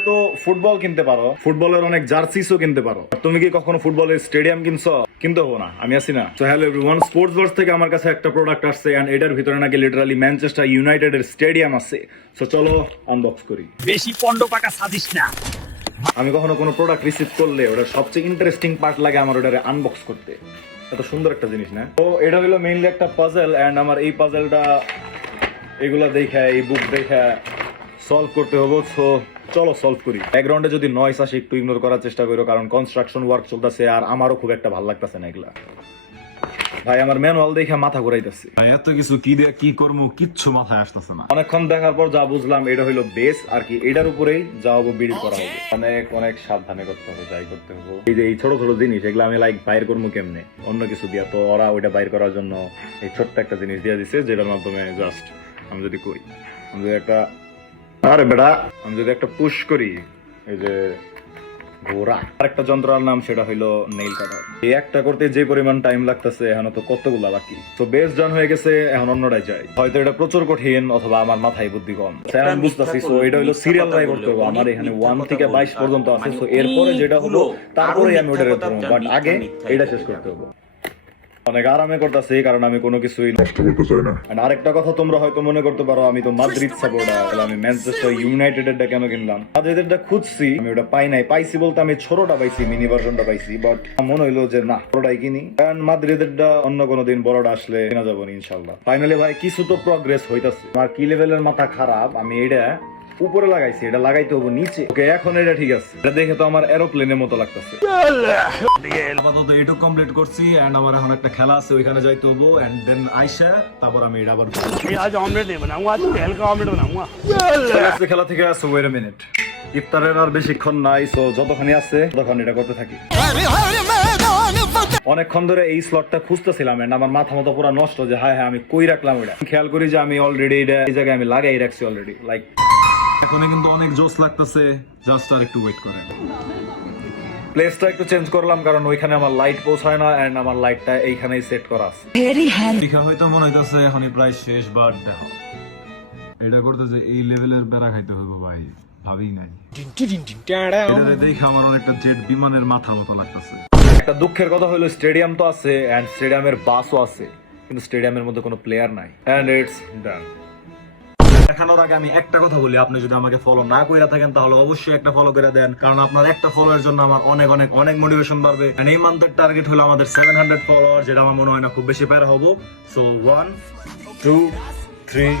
হয়তো ফুটবল কিনতে পারো, ফুটবলের অনেক জার্সিসও কিনতে পারো, তুমি কি কখনো ফুটবলের স্টেডিয়াম কিনছো? কিনতে হবো না, আমি আছি না। So hello everyone, sports verse থেকে আমার কাছে একটা প্রোডাক্ট আসছে এন্ড এটার ভিতরে নাকি লিটারালি ম্যানচেস্টার ইউনাইটেডের স্টেডিয়াম আছে। সো চলো আনবক্স করি। বেশি পন্ড পাকা সাজিস না। আমি কখনো কোনো প্রোডাক্ট রিসিভ করলে ওটা সবচেয়ে ইন্টারেস্টিং পার্ট লাগে আমার ওটারে আনবক্স করতে। এত সুন্দর একটা জিনিস না? তো এটা হলো মেইনলি একটা পাজল এন্ড আমার এই পাজলটা এগুলা দেখে, এই বুক দেখে সলভ করতে হবে। সো চলো সলভ করি। ব্যাকগ্রাউন্ডে যদি নয়েস আসে একটু ইগনোর করার চেষ্টা করো, কারণ কনস্ট্রাকশন ওয়ার্ক চলতেছে আর আমারও খুব একটা ভালো লাগতেছে না এগুলা। ভাই আমার ম্যানুয়াল দেখে মাথা ঘুরাইতেছে, এত কিছু কি দিয়ে কি করবো কিচ্ছু মাথায় আসতেছে না। অনেকক্ষণ দেখার পর যা বুঝলাম এটা হলো বেস আর কি, এটার উপরেই যা হবো বিল্ড করা হবে। অনেক অনেক সাবধানে করতে হবে, যাই করতে হবে। এই যে এই ছোট ছোট জিনিস এগুলো আমি লাইক বাইর করবো কেমনে অন্য কিছু দিয়া, তো ওরা ওইটা বাইর করার জন্য এই ছোট্ট একটা জিনিস দিয়ে দিছে, যেটার মাধ্যমে জাস্ট আমি যদি কই, আমি যদি একটা আরে বেটা আমি যদি একটা পুশ করি, এই যে ঘোড়া আরেকটা যন্ত্রের নাম সেটা হইলো নেইল কাটার। এই একটা করতে যে পরিমাণ টাইম লাগতেছে এখন তো কতগুলা বাকি। তো বেস ডান হয়ে গেছে, এখন অন্যটাই যাই। হয়তো এটা প্রচুর কঠিন অথবা আমার মাথায় বুদ্ধি কম, আমি বুঝতেছি। সো এটা হইলো সিরিয়াল বাই করতে হবে। আমার এখানে 1 থেকে 22 পর্যন্ত আছে। সো এরপরে যেটা হলো তারপরে আমি ওটা ধরবো, বাট আগে এটা শেষ করতে হবে। অনেক আরামে করতেছি কারণ আমি কোনো কিছুই নষ্ট করতে চাই না। আরেকটা কথা তোমরা হয়তো মনে করতে পারো আমি তো মাদ্রিদ সাপোর্টার, তাহলে আমি ম্যানচেস্টার ইউনাইটেডেরটা কেন কিনলাম? মাদ্রিদেরটা খুঁজছি, আমি ওটা পাই নাই। পাইছি বলতে আমি ছোটটা পাইছি, মিনি ভার্সনটা পাইছি, বাট মনে হইলো যে না বড়টাই কিনি, কারণ মাদ্রিদেরটা অন্য কোনো দিন বড়টা আসলে কেনা যাবো ইনশাল্লাহ। ফাইনালি ভাই কিছু তো প্রগ্রেস হইতাছে। আমার কি লেভেলের মাথা খারাপ, আমি এটা উপরে লাগাইছি, এটা লাগাইতে হবো নিচে। ওকে এখন এটা ঠিক আছে, এটা দেখে তো আমার এরোপ্লেনের মতো লাগতেছে। আপাতত এইটুকু কমপ্লিট করছি এন্ড আমার এখন একটা খেলা আছে, ওইখানে যাইতে হবো এন্ড দেন আইসা তারপর আমি এটা আবার आज ऑमलेट नहीं बनाऊंगा, आज तेल का ऑमलेट बनाऊंगा। আজকে খেলা থেকে আসছে। ওয়েট আ মিনিট, ইফতারের আর বেশিক্ষণ নাই। সো যতক্ষণই আছে ততক্ষণ এটা করতে থাকি। অনেকক্ষণ ধরে এই স্লটটা খুঁজতেছিলাম এন্ড আমার মাথা মতো পুরো নষ্ট যে হ্যাঁ আমি কই রাখলাম ওটা। খেয়াল করি যে আমি অলরেডি এটা এই জায়গায় আমি লাগাই রাখছি অলরেডি। লাইক এখন কিন্তু অনেক জোস লাগতেছে, জাস্ট আর একটু ওয়েট করেন। প্লেসটা একটু চেঞ্জ করলাম কারণ ওইখানে আমার লাইট পৌঁছায় না এন্ড আমার লাইটটা এইখানেই সেট করা আছে। দেখা হয়তো মনে হইতাছে এখনই প্রায় শেষ, বাট দেখো এটা করতে যে এই লেভেলের বেড়া খাইতে হইব ভাই, ভাবি নাই। এটা দেখে আমার অনেকটা জেট বিমানের মাথা মতো লাগতেছে। একটা দুঃখের কথা হলো স্টেডিয়াম তো আছে এন্ড স্টেডিয়ামের বাসও আছে, কিন্তু স্টেডিয়ামের মধ্যে কোনো প্লেয়ার নাই এন্ড ইটস ডান। দেখানোর আগে আমি একটা কথা বলি, আপনি যদি আমাকে ফলো না করে থাকেন তাহলে অবশ্যই একটা ফলো করে দেন, কারণ আপনার একটা ফলো এর জন্য আমার অনেক অনেক অনেক মোটিভেশন বাড়বে। এই মান্থের টার্গেট হলো আমাদের 700 ফলোয়ার, যেটা আমার মনে হয় না খুব বেশি প্যারা হবো। সো 1 2 3